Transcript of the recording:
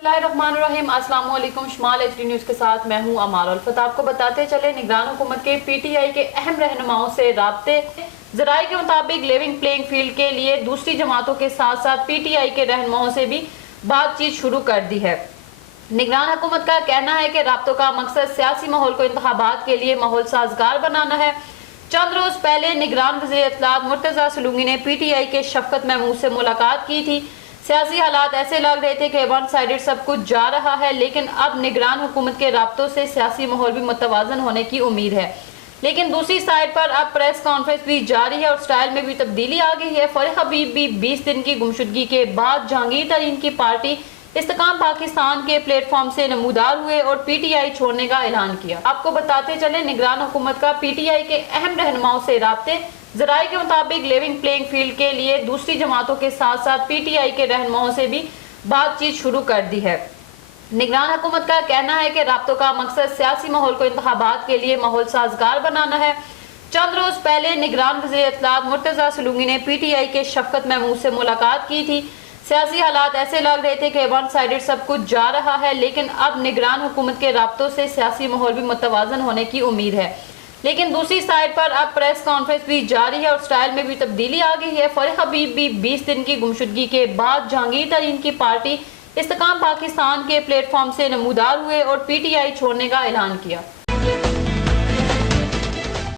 बिस्मिल्लाहिर्रहमानिर्रहीम। अस्सलाम वालेकुम। शुमाल HD न्यूज़ के साथ मैं हूं अमाल उल्फत। आपको बताते चले, निगरान हुकूमत के PTI के अहम रहनुमाओं से राब्ते। ज़राए के मुताबिक लेवल प्लेइंग फील्ड के लिए दूसरी जमातों के साथ साथ PTI के रहनुमाओं से भी बातचीत शुरू कर दी है। निगरान हुकूमत का कहना है कि राब्तों का मकसद सियासी माहौल को इंतखाबात के लिए माहौल साजगार बनाना है। चंद रोज पहले निगरान वज़ीर इत्तलात मुर्तज़ा सलूगी ने PTI के शफकत महमूद से मुलाकात की थी। सियासी हालात ऐसे लग रहे थे कि वन साइडेड सब कुछ जा रहा है, लेकिन अब निगरान हुकूमत के राब्तों से सियासी माहौल भी मुतवाज़न होने की उम्मीद है। लेकिन दूसरी साइड पर अब प्रेस कॉन्फ्रेंस भी जारी है और स्टाइल में भी तब्दीली आ गई है। फरीक हबीब भी 20 दिन की गुमशुदगी के बाद जहांगीर तरीन की पार्टी इस्तेकाम पाकिस्तान के प्लेटफॉर्म से नमूदार हुए और PTI छोड़ने का ऐलान किया। आपको बताते चले, निगरान हुकूमत का PTI के अहम रहनुमाओं से राब्ते। ज़राए के मुताबिक लेवल प्लेइंग फील्ड के लिए दूसरी जमातों के साथ साथ PTI के रहनुमाओं से भी बातचीत शुरू कर दी है। निगरान हुकूमत का कहना है कि राब्तों का मकसद सियासी माहौल को इंतखाबात के लिए माहौल साजगार बनाना है। चंद रोज पहले निगरान वज़ीर इत्तलात मुर्तज़ा सलूगी ने PTI के शफकत महमूद से मुलाकात की थी। सियासी हालात ऐसे लग रहे थे कि वन साइडेड सब कुछ जा रहा है, लेकिन अब निगरान हुकूमत के राब्तों से सियासी माहौल भी मुतवाज़न होने की उम्मीद है। लेकिन दूसरी साइड पर अब प्रेस कॉन्फ्रेंस भी जारी है और स्टाइल में भी तब्दीली आ गई है। फरीक हबीब भी 20 दिन की गुमशुदगी के बाद जहांगीर तरीन की पार्टी इस्तेकाम पाकिस्तान के प्लेटफॉर्म से नमूदार हुए और PTI छोड़ने का ऐलान किया।